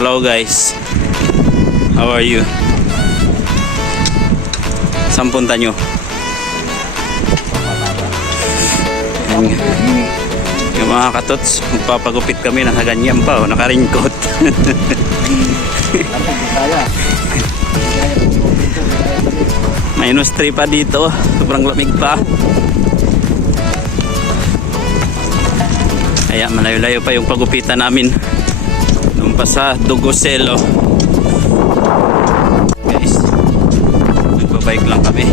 Hello guys. How are you? Saan punta nyo? Yan. Yung mga katots, magpapagupit kami, nakaganyan pa, oh, nakaringkot. Minus 3 pa dito, sobrang lamig pa. Kaya malayo-layo pa yung pagupitan namin. Pa sa Dugoselo. Guys, nagbabike lang kami.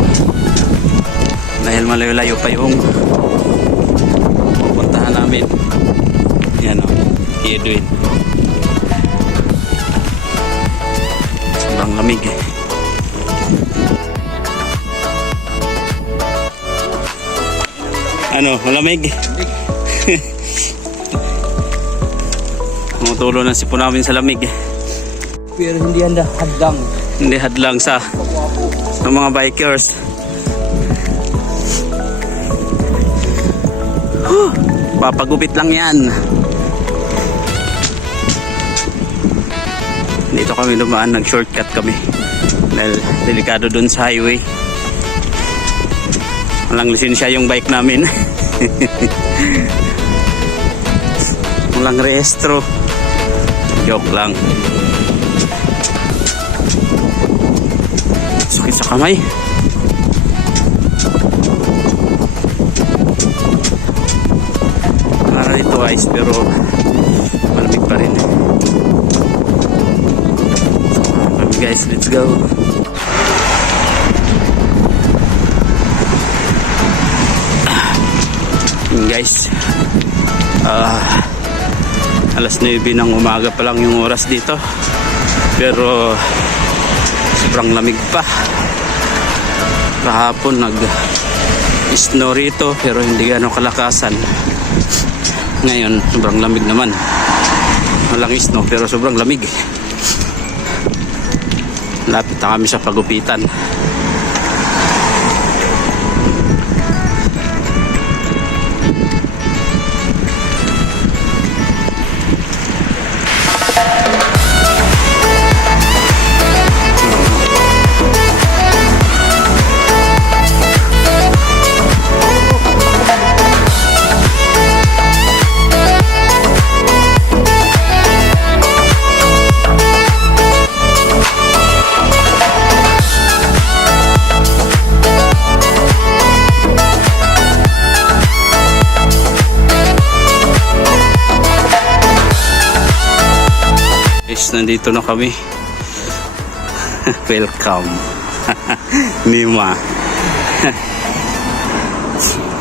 Dahil malayo-layo pa yung pupuntahan namin. Yan o, Edwin. Sobrang lamig eh. Ano, malamig? Tumutulo ng sipon namin sa lamig. Pero hindi yan hadlang. Hindi hadlang sa sa mga bikers. Papagupit lang yan. Dito kami dumaan, nag-shortcut kami. Dahil delikado dun sa highway. Walang lisensya yung bike namin. Walang rehistro. Joke lang. Sakit sa kamay. Para ito ice pero malamig pa rin. So, guys, let's go. Yun, guys. Ah, alas 9 ng umaga pa lang yung oras dito. Pero sobrang lamig pa. Kahapon nag snow rito pero hindi gano'ng kalakasan. Ngayon, sobrang lamig naman. Walang snow pero sobrang lamig. Lapit na kami sa pagupitan. Nandito na kami. Welcome. Nima.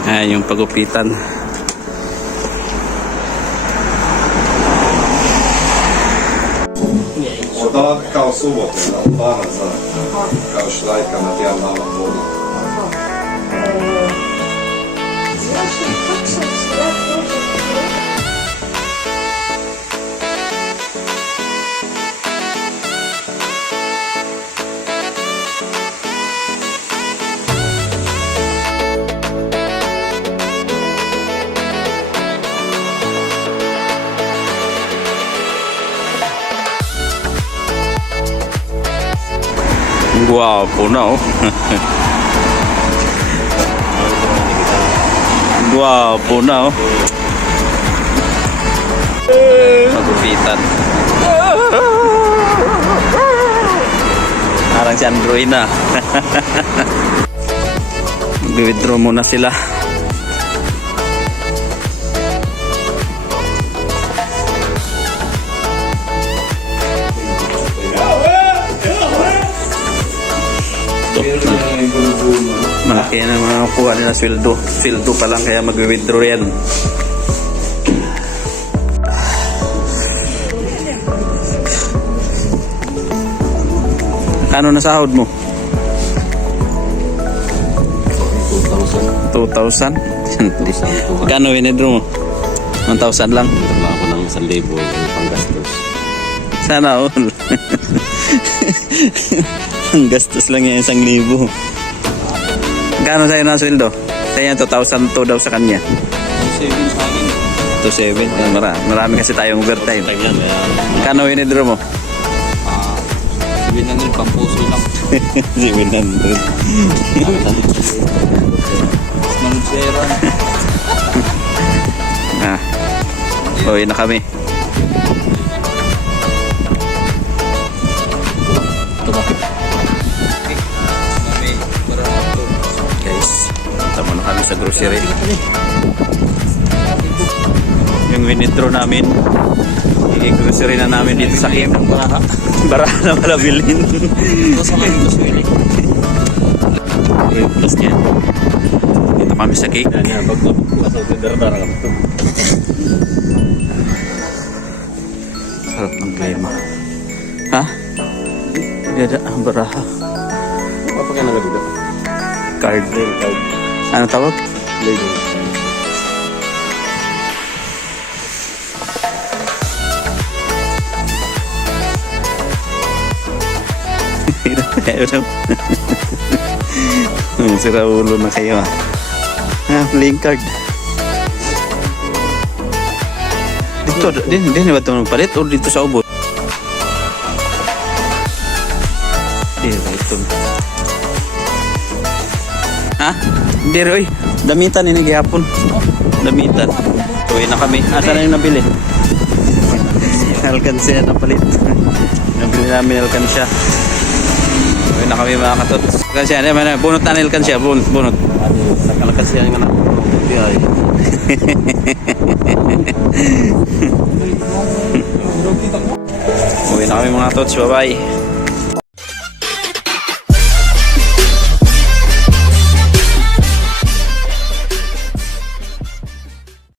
Ayan yung pagupitan. Och då kao subot, na dana za kao štrajka na Guwapo na oh. Guwapo na oh. Pagupitan. Parang si Android na. Mag-withdraw muna sila. Malaki na mga nakuha nila sweldo. Sweldo pa lang kaya mag-withdraw yan. Kano na sahod mo? 2,000. 2,000? Kano winidraw mo? 1,000 lang? Wala ako ng 1,000 yung panggastos. Sana all. Ang gastos lang yan isang libo. Kano sa'yo na sweldo? Kaya 2,000 to daw sa kanya. Savings sa akin. to 7. Ayan, Marami, kasi tayong overtime. Tag yan, kaya Kano winidro mo? Ah, sabihin na nila, pampuso lang. si Winandro. Manunsera. ah. Uwi na kami. Sa grocery. Yung winidro namin, i-grocery na namin dito sa Kim. Baraha. Baraha na wala bilhin. Ito sa mga swili. Yung plus niya. Dito kami sa cake. Pag nasa dara-dara ka ito. Sarap ng klima. Ha? Gada, ang baraha. Papagyan na dito. Card. Card. Ano tawag? Hmm, Sira ulo na kayo ah. Ah, playing card. Dito, din, din ba ito palit o dito sa ubos? Hindi rin, oy. Damitan ini gihapon. Damitan. Uwi na kami. Asa na yung nabili? Alkansya na palit. nabili namin alkansya. Uwi na kami mga katots. Alkansya, ano man, bunot na alkansya. Bunot, bunot. Yan nga na. Uwi na kami mga tots. Bye-bye.